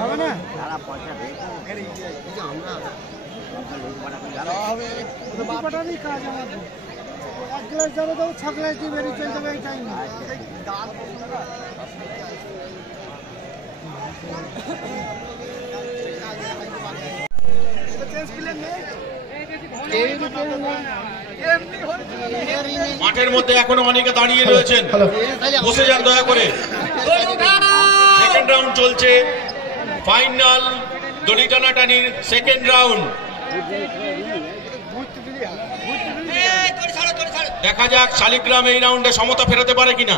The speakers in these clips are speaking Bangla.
হবে না কাজ আমাদের 1 গ্লাস যাবে তো 6 গ্লাস দিয়ে বেরিয়ে চলে যাবে এই টাইম মাঠের মধ্যে এখনো অনেকে দাঁড়িয়ে রয়েছেন, বসে যান দয়া করে। সেকেন্ড রাউন্ড চলছে, ফাইনাল দড়ি টানাটানির সেকেন্ড রাউন্ড। দেখা যাক শালিগ্রাম এই রাউন্ডে সমতা ফেরাতে পারে কিনা।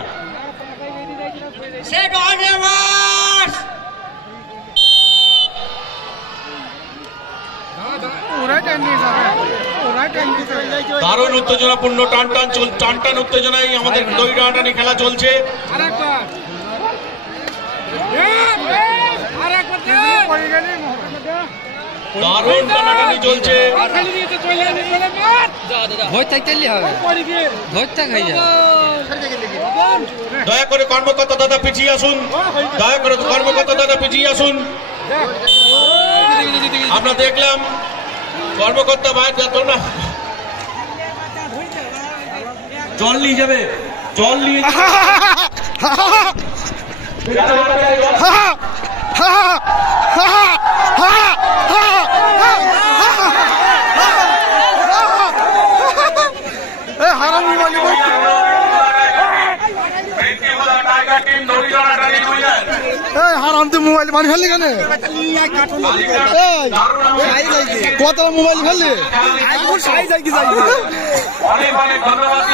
দারুণ উত্তেজনাপূর্ণ টান টান উত্তেজনায় আমাদের দড়ি টানাটানি খেলা চলছে। দারুণ টানাটানি চলছে। দয়া করে কর্মকর্তা দাদা পিছিয়ে আসুন, দয়া করে কর্মকর্তা দাদা পিছিয়ে আসুন। আমরা দেখলাম কর্মকর্তা ভাই তোমরা জল নিয়ে যাবে, জল নিয়ে হারাম তো মোবাইল মারি ফেললি কেন? কত মোবাইল ফেললি? অনেক ধন্যবাদ।